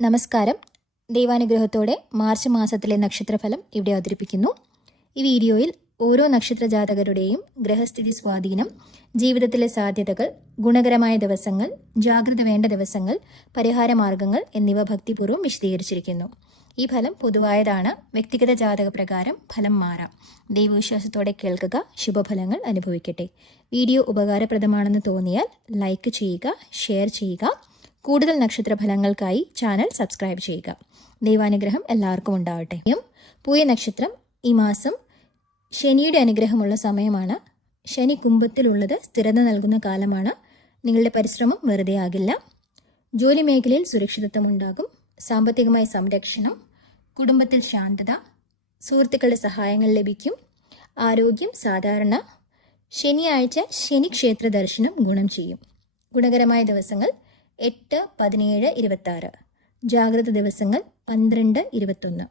നമസ്കാരം. ദൈവാനുഗ്രഹത്തോടെ മാർച്ച് മാസത്തിലെ നക്ഷത്രഫലം ഇവിടെ അവതരിപ്പിക്കുന്നു. ഈ വീഡിയോയിൽ ഓരോ നക്ഷത്ര ജാതകരുടെയും ഗ്രഹസ്ഥിതി സ്വാധീനം, ജീവിതത്തിലെ സാധ്യതകൾ, ഗുണകരമായ ദിവസങ്ങൾ, ജാഗ്രത വേണ്ട ദിവസങ്ങൾ, പരിഹാരമാർഗങ്ങൾ എന്നിവ ഭക്തിപൂർവ്വം വിശദീകരിച്ചിരിക്കുന്നു. ഈ ഫലം പൊതുവായതാണ്. വ്യക്തിഗത ജാതക പ്രകാരം ഫലം മാറാം. ദൈവവിശ്വാസത്തോടെ കേൾക്കുക, ശുഭഫലങ്ങൾ അനുഭവിക്കട്ടെ. വീഡിയോ ഉപകാരപ്രദമാണെന്ന് തോന്നിയാൽ ലൈക്ക് ചെയ്യുക, ഷെയർ ചെയ്യുക. കൂടുതൽ നക്ഷത്രഫലങ്ങൾക്കായി ചാനൽ സബ്സ്ക്രൈബ് ചെയ്യുക. ദൈവാനുഗ്രഹം എല്ലാവർക്കും ഉണ്ടാവട്ടെ. പൂയ നക്ഷത്രം ഈ മാസം ശനിയുടെ അനുഗ്രഹമുള്ള സമയമാണ്. ശനി കുംഭത്തിലുള്ളത് സ്ഥിരത നൽകുന്ന കാലമാണ്. നിങ്ങളുടെ പരിശ്രമം വെറുതെ ആകില്ല. ജോലി മേഖലയിൽ സുരക്ഷിതത്വം ഉണ്ടാകും. സാമ്പത്തികമായ സംരക്ഷണം, കുടുംബത്തിൽ ശാന്തത, സുഹൃത്തുക്കളുടെ സഹായങ്ങൾ ലഭിക്കും. ആരോഗ്യം സാധാരണ. ശനിയാഴ്ച ശനി ക്ഷേത്ര ദർശനം ഗുണം ചെയ്യും. ഗുണകരമായ ദിവസങ്ങൾ 8, 17, 26. ജാഗ്രത ദിവസങ്ങൾ 12, 21.